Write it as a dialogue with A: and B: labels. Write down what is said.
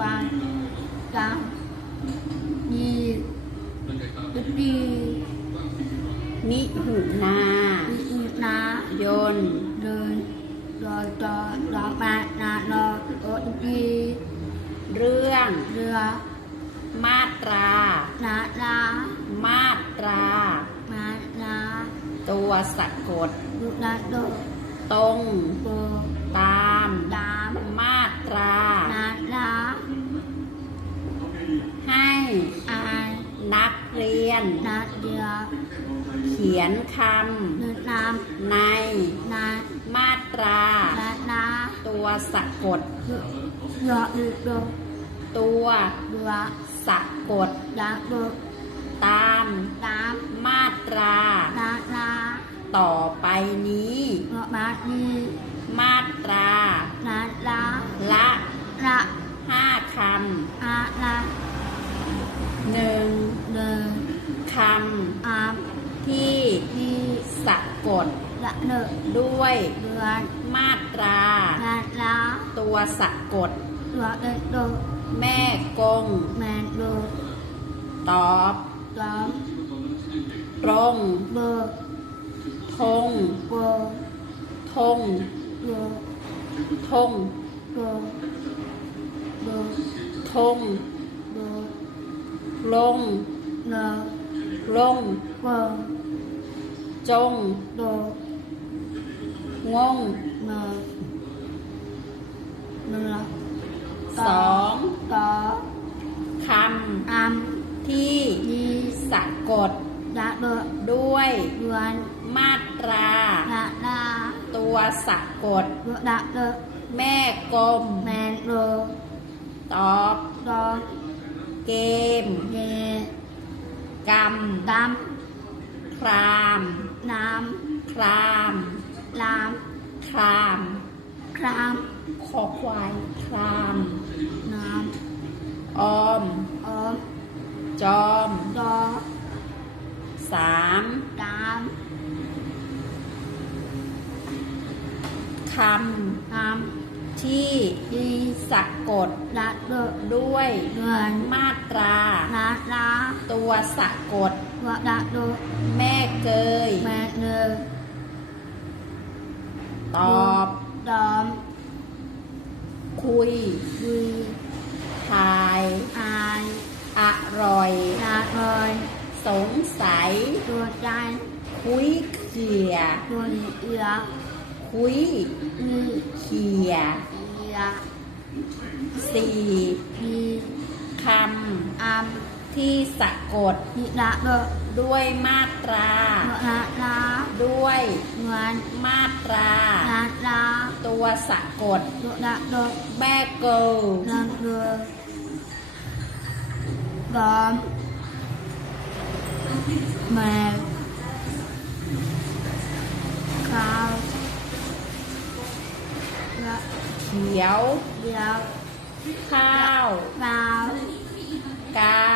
A: วันสามยี่สิบสี่
B: มิถุนา
A: หุนาโย
B: น
A: เดินรอจอรอมานาโนโอดี
B: เรื่อง
A: เรือ
B: มาตรา
A: นาลา
B: มาตรา
A: มาลา
B: ตัวสะกด
A: ดุนาโด
B: ตรง
A: โบ
B: ตาม
A: ดาม
B: มาตรา
A: นาลา
B: ให้
A: อาย
B: นักเรีย น
A: นาเดีย
B: เขียนค
A: เดินน้ำ
B: ในำ
A: นา
B: มาตรา
A: นาลา
B: ตัวสะกด
A: รออืดโด
B: ตัว
A: เรือ
B: สะกด
A: ดาโด
B: ตาม
A: ดาม
B: มาตรา
A: นาลา
B: ต่อไปนี้
A: เงาะมาดี
B: มาตรา
A: นาลา
B: ละ
A: ละ
B: ห้าค
A: อาลาำ
B: หนึ่ง
A: เดิน
B: ค
A: อามำ
B: ที่
A: ดี
B: สะกด
A: ละเนอ
B: ด้วย
A: เดือน
B: มาตรา
A: นาลา
B: ตัวสะกด
A: ตัวเดินโด
B: แม่กง
A: แมนโด
B: ตอบ
A: สอง
B: ตรง
A: เบอร์
B: ทง
A: โบ
B: ทง
A: โบ
B: ทง
A: โบโบ
B: ทง
A: โบ
B: ลง
A: เนอ
B: ลง
A: เบอร์
B: จง
A: โด
B: งง
A: เนอเนื้อ
B: สอง
A: ต่อ
B: ค
A: อามำ
B: ที่
A: ดี
B: สะกด
A: ดาเดอ
B: ด้วย
A: เดือน
B: มาตรา
A: นาลา
B: ตัวสะกด
A: เดอดาเดอ
B: แม่กลม
A: แมนโด
B: ตอบ
A: ดอ
B: เกม
A: เย
B: กรรม
A: ด
B: ครามำ
A: น้
B: ครามำ
A: ลาม
B: คราม
A: คราม
B: คอควาย คราม
A: น้
B: ออมำ
A: ออม
B: จอม
A: ดอ
B: สาม
A: ดาม
B: ค
A: น้ำ
B: ที่ำ
A: ดี
B: สะกด
A: ดาเดอ
B: ด้วย
A: เดือน
B: มาตรา
A: นาลา
B: ตัวสะกด
A: วดาโด
B: แม่เกย
A: แมนเนอ
B: ตอบ
A: ดอม
B: คุย
A: ดี
B: ทาย
A: อาย
B: อร่อย
A: ลาลอย
B: สงสัย
A: ตัวใจ
B: คุยเขี่ย
A: ตัวเอือ
B: คุย
A: นี
B: เขี่ย
A: เอีย
B: สี่
A: ดี
B: ค
A: อามำ
B: ที่สะกด
A: นิดาเดอ
B: ด้วยมาตรา
A: เมื่อนาลา
B: ด้วย
A: เงิน
B: มาตรา
A: นาลา
B: ตัวสะกด
A: ตัวดาโด
B: แม่เกิล
A: นังเรือดอมแม
B: ขียว
A: เดียว
B: ข้าว
A: ดาว
B: กาว
A: ดาว